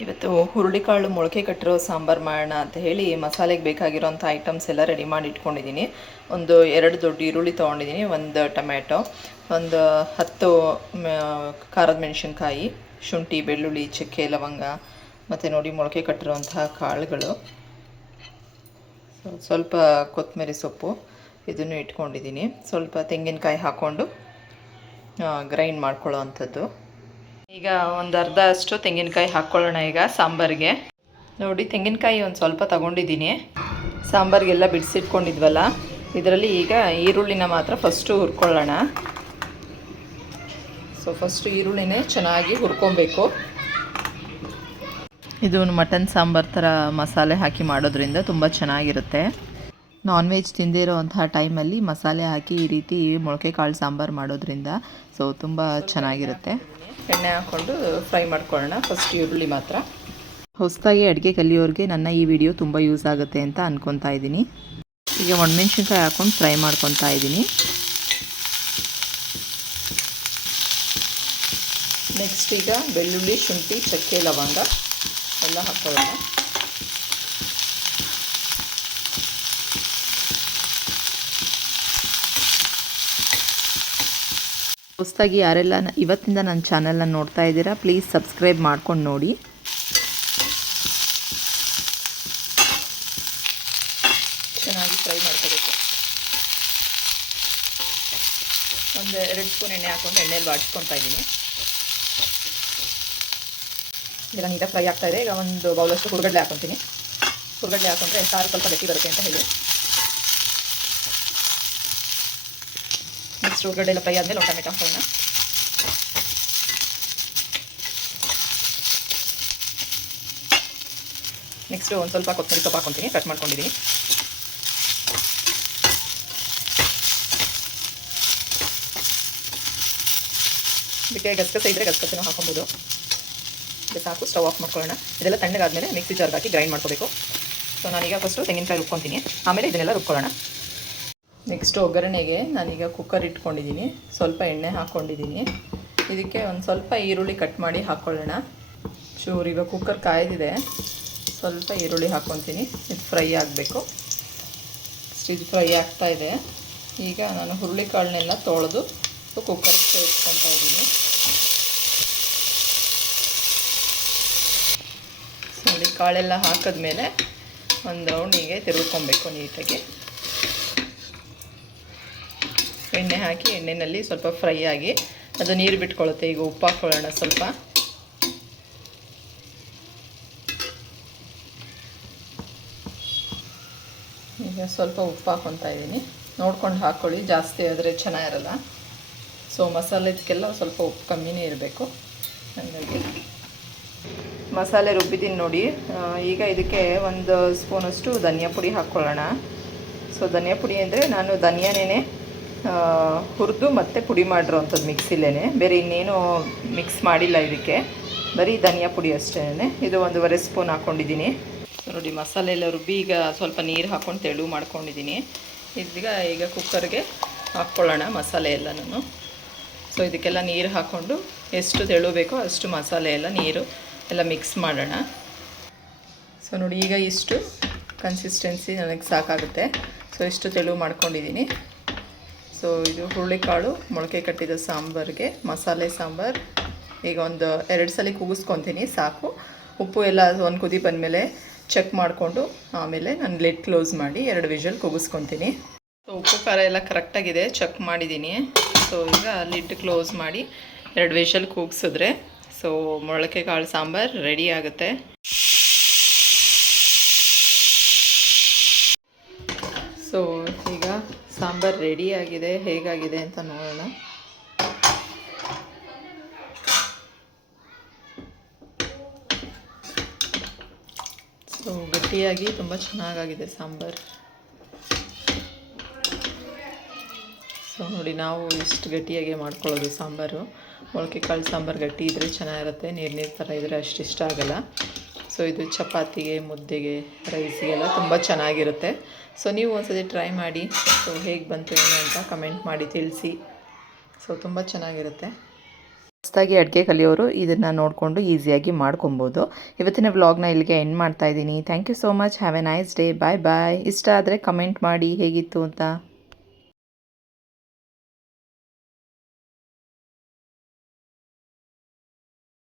ಇವತ್ತು ಹುರುಳಿಕಾಳು ಮೊಳಕೆ ಕಟ್ಟಿರೋ ಸಾಂಬಾರು ಮಾಡೋಣ ಅಂತ ಹೇಳಿ ಮಸಾಲೆಗೆ ಬೇಕಾಗಿರೋಂಥ ಐಟಮ್ಸ್ ಎಲ್ಲ ರೆಡಿ ಮಾಡಿ ಇಟ್ಕೊಂಡಿದ್ದೀನಿ. ಒಂದು 2 ದೊಡ್ಡ ಈರುಳ್ಳಿ ತೊಗೊಂಡಿದ್ದೀನಿ, ಒಂದು ಟೊಮ್ಯಾಟೊ, ಒಂದು 10 ಖಾರದ ಮೆಣಸಿನ್ಕಾಯಿ, ಶುಂಠಿ, ಬೆಳ್ಳುಳ್ಳಿ, ಚಕ್ಕೆ, ಲವಂಗ, ಮತ್ತು ನೋಡಿ ಮೊಳಕೆ ಕಟ್ಟಿರೋಂತಹ ಕಾಳುಗಳು, ಸ್ವಲ್ಪ ಕೊತ್ತಂಬರಿ ಸೊಪ್ಪು ಇದನ್ನು ಇಟ್ಕೊಂಡಿದ್ದೀನಿ. ಸ್ವಲ್ಪ ತೆಂಗಿನಕಾಯಿ ಹಾಕ್ಕೊಂಡು ಗ್ರೈಂಡ್ ಮಾಡ್ಕೊಳ್ಳೋ ಅಂಥದ್ದು. ಈಗ ಒಂದು ಅರ್ಧ ಅಷ್ಟು ತೆಂಗಿನಕಾಯಿ ಹಾಕ್ಕೊಳ್ಳೋಣ ಈಗ ಸಾಂಬಾರಿಗೆ. ನೋಡಿ ತೆಂಗಿನಕಾಯಿ ಒಂದು ಸ್ವಲ್ಪ ತಗೊಂಡಿದ್ದೀನಿ. ಸಾಂಬಾರಿಗೆಲ್ಲ ಬಿಡಿಸಿಟ್ಕೊಂಡಿದ್ವಲ್ಲ, ಇದರಲ್ಲಿ ಈಗ ಈರುಳ್ಳಿನ ಮಾತ್ರ ಫಸ್ಟು ಹುರ್ಕೊಳ್ಳೋಣ. ಸೊ ಫಸ್ಟು ಈರುಳ್ಳಿನೇ ಚೆನ್ನಾಗಿ ಹುರ್ಕೊಬೇಕು. ಇದು ಮಟನ್ ಸಾಂಬಾರು ಥರ ಮಸಾಲೆ ಹಾಕಿ ಮಾಡೋದ್ರಿಂದ ತುಂಬ ಚೆನ್ನಾಗಿರುತ್ತೆ. ನಾನ್ ವೆಜ್ ತಿಂದಿರೋವಂತಹ ಟೈಮಲ್ಲಿ ಮಸಾಲೆ ಹಾಕಿ ಈ ರೀತಿ ಮೊಳಕೆ ಕಾಳು ಸಾಂಬಾರು ಮಾಡೋದ್ರಿಂದ ಸೊ ತುಂಬ ಚೆನ್ನಾಗಿರುತ್ತೆ. ಎಣ್ಣೆ ಹಾಕ್ಕೊಂಡು ಫ್ರೈ ಮಾಡ್ಕೊಳ್ಳೋಣ ಫಸ್ಟ್ ಈರುಳ್ಳಿ ಮಾತ್ರ. ಹೊಸದಾಗಿ ಅಡುಗೆ ಕಲಿಯೋರಿಗೆ ನನ್ನ ಈ ವಿಡಿಯೋ ತುಂಬ ಯೂಸ್ ಆಗುತ್ತೆ ಅಂತ ಅಂದ್ಕೊತಾ ಇದ್ದೀನಿ. ಈಗ ಒಣಮೆಣ್ಸಿನ್ಕಾಯಿ ಹಾಕ್ಕೊಂಡು ಫ್ರೈ ಮಾಡ್ಕೊತಾ ಇದ್ದೀನಿ. ನೆಕ್ಸ್ಟ್ ಈಗ ಬೆಳ್ಳುಳ್ಳಿ, ಶುಂಠಿ, ಚಕ್ಕೆ, ಲವಂಗ ಎಲ್ಲ ಹಾಕ್ಕೊಳ್ಳೋಣ. ಹೊಸದಾಗಿ ಯಾರೆಲ್ಲ ಇವತ್ತಿಂದ ನನ್ನ ಚಾನಲ್ನ ನೋಡ್ತಾ ಇದ್ದೀರಾ, ಪ್ಲೀಸ್ ಸಬ್ಸ್ಕ್ರೈಬ್ ಮಾಡ್ಕೊಂಡು ನೋಡಿ. ಚೆನ್ನಾಗಿ ಫ್ರೈ ಮಾಡ್ಕೋಬೇಕು. ಒಂದು 2 ಸ್ಪೂನ್ ಎಣ್ಣೆ ಹಾಕ್ಕೊಂಡು ಎಣ್ಣೆಯಲ್ಲಿ ಬಾಡಿಸ್ಕೊತಾ ಇದ್ದೀನಿ. ಇದೆಲ್ಲ ನೀಟಾಗಿ ಫ್ರೈ ಆಗ್ತಾಯಿದೆ. ಈಗ ಒಂದು ಬೌಲಷ್ಟು ಹುರ್ಗಡ್ಲೆ ಹಾಕ್ಕೊತೀನಿ. ಹುರ್ಗಡ್ಲೆ ಹಾಕೊಂಡ್ರೆ ಸಾರು ಸ್ವಲ್ಪ ಗಟ್ಟಿ ಬರುತ್ತೆ ಅಂತ ಹೇಳಿ. ನೆಕ್ಸ್ಟ್ ಹುರ್ಗಡ್ಡೆ ಎಲ್ಲ ಫ್ರೈ ಆದಮೇಲೆ ಒಂದು ಟೊಮೆಟೊ ಹಾಕೋಣ. ನೆಕ್ಸ್ಟು ಒಂದು ಸ್ವಲ್ಪ ಕೊತ್ತಂಬರಿ ಸೊಪ್ಪು ಹಾಕ್ಕೊತೀನಿ, ಕಟ್ ಮಾಡ್ಕೊಂಡಿದ್ದೀನಿ. ಇದಕ್ಕೆ ಗಸಗಸೆ ಇದ್ದರೆ ಗಸಗಸೆನೂ ಹಾಕೊಬೋದು. ಇದು ಸಾಕು, ಸ್ಟವ್ ಆಫ್ ಮಾಡ್ಕೊಳ್ಳೋಣ. ಇದೆಲ್ಲ ತಣ್ಣಗಾದ್ಮೇಲೆ ಮಿಕ್ಸಿ ಜಾರ್ಗೆ ಹಾಕಿ ಗ್ರೈಂಡ್ ಮಾಡ್ಕೋಬೇಕು. ಸೊ ನಾನೀಗ ಫಸ್ಟು ತೆಂಗಿನಕಾಯಿ ರುಬ್ಕೊತೀನಿ, ಆಮೇಲೆ ಇದನ್ನೆಲ್ಲ ರುಬ್ಕೊಳ್ಳೋಣ. ನೆಕ್ಸ್ಟ್ ಒಗ್ಗರಣೆಗೆ ನಾನೀಗ ಕುಕ್ಕರ್ ಇಟ್ಕೊಂಡಿದ್ದೀನಿ. ಸ್ವಲ್ಪ ಎಣ್ಣೆ ಹಾಕ್ಕೊಂಡಿದ್ದೀನಿ. ಇದಕ್ಕೆ ಒಂದು ಸ್ವಲ್ಪ ಈರುಳ್ಳಿ ಕಟ್ ಮಾಡಿ ಹಾಕ್ಕೊಳ್ಳೋಣ. ಚೂರು ಈಗ ಕುಕ್ಕರ್ ಕಾಯ್ದಿದೆ, ಸ್ವಲ್ಪ ಈರುಳ್ಳಿ ಹಾಕ್ಕೊತೀನಿ. ಇದು ಫ್ರೈ ಆಗಬೇಕು. ಇದು ಫ್ರೈ ಆಗ್ತಾಯಿದೆ. ಈಗ ನಾನು ಹುರುಳಿಕಾಳನ್ನೆಲ್ಲ ತೊಳೆದು ಕುಕ್ಕರ್ಗೆ ಸೇರಿಸ್ಕೊತಾ ಇದ್ದೀನಿ. ನೋಡಿ ಕಾಳೆಲ್ಲ ಹಾಕಿದ್ಮೇಲೆ ಒಂದು ರೌಂಡಿಗೆ ತಿರುಗ್ಕೊಬೇಕು ನೀಟಾಗಿ. ಎಣ್ಣೆ ಹಾಕಿ ಎಣ್ಣೆಯಲ್ಲಿ ಸ್ವಲ್ಪ ಫ್ರೈ ಆಗಿ ಅದು ನೀರು ಬಿಟ್ಕೊಳ್ಳುತ್ತೆ. ಈಗ ಉಪ್ಪು ಹಾಕ್ಕೊಳ್ಳೋಣ ಸ್ವಲ್ಪ. ಈಗ ಸ್ವಲ್ಪ ಉಪ್ಪು ಹಾಕ್ಕೊತಾ ಇದ್ದೀನಿ. ನೋಡ್ಕೊಂಡು ಹಾಕ್ಕೊಳ್ಳಿ, ಜಾಸ್ತಿ ಆದರೆ ಚೆನ್ನಾಗಿರಲ್ಲ. ಸೊ ಮಸಾಲೆದಕ್ಕೆಲ್ಲ ಸ್ವಲ್ಪ ಉಪ್ಪು ಕಮ್ಮಿನೇ ಇರಬೇಕು. ಹಾಗಾಗಿ ಮಸಾಲೆ ರುಬ್ಬಿದ್ದೀನಿ ನೋಡಿ. ಈಗ ಇದಕ್ಕೆ 1 ಸ್ಪೂನಷ್ಟು ಧನಿಯಾ ಪುಡಿ ಹಾಕ್ಕೊಳ್ಳೋಣ. ಸೊ ಧನಿಯಾ ಪುಡಿ ಅಂದರೆ ನಾನು ಧನಿಯಾನೇ ಹುರಿದು ಮತ್ತೆ ಪುಡಿ ಮಾಡಿರೋವಂಥದ್ದು ಮಿಕ್ಸಿಲೇ, ಬೇರೆ ಇನ್ನೇನು ಮಿಕ್ಸ್ ಮಾಡಿಲ್ಲ ಇದಕ್ಕೆ, ಬರೀ ಧನಿಯಾ ಪುಡಿ ಅಷ್ಟೇ. ಇದು 1.5 ಸ್ಪೂನ್ ಹಾಕ್ಕೊಂಡಿದ್ದೀನಿ. ನೋಡಿ ಮಸಾಲೆ ಎಲ್ಲ ರುಬ್ಬಿ ಈಗ ಸ್ವಲ್ಪ ನೀರು ಹಾಕ್ಕೊಂಡು ತೆಳು ಮಾಡ್ಕೊಂಡಿದ್ದೀನಿ. ಈಗ ಕುಕ್ಕರ್ಗೆ ಹಾಕ್ಕೊಳ್ಳೋಣ ಮಸಾಲೆ ಎಲ್ಲನೂ. ಸೊ ಇದಕ್ಕೆಲ್ಲ ನೀರು ಹಾಕ್ಕೊಂಡು ಎಷ್ಟು ತೆಳು ಬೇಕೋ ಅಷ್ಟು ಮಸಾಲೆ ಎಲ್ಲ ನೀರು ಎಲ್ಲ ಮಿಕ್ಸ್ ಮಾಡೋಣ. ಸೊ ನೋಡಿ ಈಗ ಇಷ್ಟು ಕನ್ಸಿಸ್ಟೆನ್ಸಿ ನನಗೆ ಸಾಕಾಗುತ್ತೆ. ಸೊ ಇಷ್ಟು ತೆಳು ಮಾಡ್ಕೊಂಡಿದ್ದೀನಿ. ಸೊ ಇದು ಹುರುಳಿಕಾಳು ಮೊಳಕೆ ಕಟ್ಟಿದ ಸಾಂಬಾರಿಗೆ ಮಸಾಲೆ ಸಾಂಬಾರು. ಈಗ ಒಂದು 2 ಸಲ ಕೂಗಿಸ್ಕೊತೀನಿ ಸಾಕು. ಉಪ್ಪು ಎಲ್ಲ ಒಂದು ಕುದಿ ಬಂದಮೇಲೆ ಚೆಕ್ ಮಾಡಿಕೊಂಡು ಆಮೇಲೆ ನಾನು ಲಿಡ್ ಕ್ಲೋಸ್ ಮಾಡಿ 2 ವಿಷಲ್ ಕೂಗಿಸ್ಕೊತೀನಿ. ಸೊ ಉಪ್ಪು ಖಾರ ಎಲ್ಲ ಕರೆಕ್ಟಾಗಿದೆ, ಚೆಕ್ ಮಾಡಿದ್ದೀನಿ. ಸೊ ಈಗ ಲಿಡ್ ಕ್ಲೋಸ್ ಮಾಡಿ 2 ವಿಷಲ್ ಕೂಗಿಸಿದ್ರೆ ಸೊ ಮೊಳಕೆ ಕಾಳು ಸಾಂಬಾರು ರೆಡಿ ಆಗುತ್ತೆ. ಸೊ ಈಗ ಸಾಂಬಾರು ರೆಡಿ ಆಗಿದೆ. ಹೇಗಾಗಿದೆ ಅಂತ ನೋಡೋಣ. ಸೊ ಗಟ್ಟಿಯಾಗಿ ತುಂಬ ಚೆನ್ನಾಗಾಗಿದೆ ಸಾಂಬಾರು. ಸೊ ನೋಡಿ ನಾವು ಇಷ್ಟು ಗಟ್ಟಿಯಾಗಿ ಮಾಡ್ಕೊಳ್ಳೋದು ಸಾಂಬಾರು. ಮೊಳಕೆ ಕಾಳು ಸಾಂಬಾರು ಗಟ್ಟಿ ಇದ್ದರೆ ಚೆನ್ನಾಗಿರುತ್ತೆ, ನೀರು ಥರ ಇದ್ದರೆ ಅಷ್ಟು ಇಷ್ಟ ಆಗೋಲ್ಲ. ಸೊ ಇದು ಚಪಾತಿಗೆ, ಮುದ್ದೆಗೆ, ರೈಸಿಗೆಲ್ಲ ತುಂಬ ಚೆನ್ನಾಗಿರುತ್ತೆ. ಸೊ ನೀವು ಒಂದ್ಸತಿ ಟ್ರೈ ಮಾಡಿ. ಸೊ ಹೇಗೆ ಬಂತು ಏನು ಅಂತ ಕಮೆಂಟ್ ಮಾಡಿ ತಿಳಿಸಿ. ಸೊ ತುಂಬ ಚೆನ್ನಾಗಿರುತ್ತೆ. ಹೊಸದಾಗಿ ಅಡುಗೆ ಕಲಿಯೋರು ಇದನ್ನು ನೋಡಿಕೊಂಡು ಈಸಿಯಾಗಿ ಮಾಡ್ಕೊಬೋದು. ಇವತ್ತಿನ ವ್ಲಾಗ್ನ ಇಲ್ಲಿಗೆ ಎಂಡ್ ಮಾಡ್ತಾ ಇದ್ದೀನಿ. Thank you so much. Have a nice day. Bye bye. ಇಷ್ಟ ಆದರೆ ಕಮೆಂಟ್ ಮಾಡಿ ಹೇಗಿತ್ತು ಅಂತ.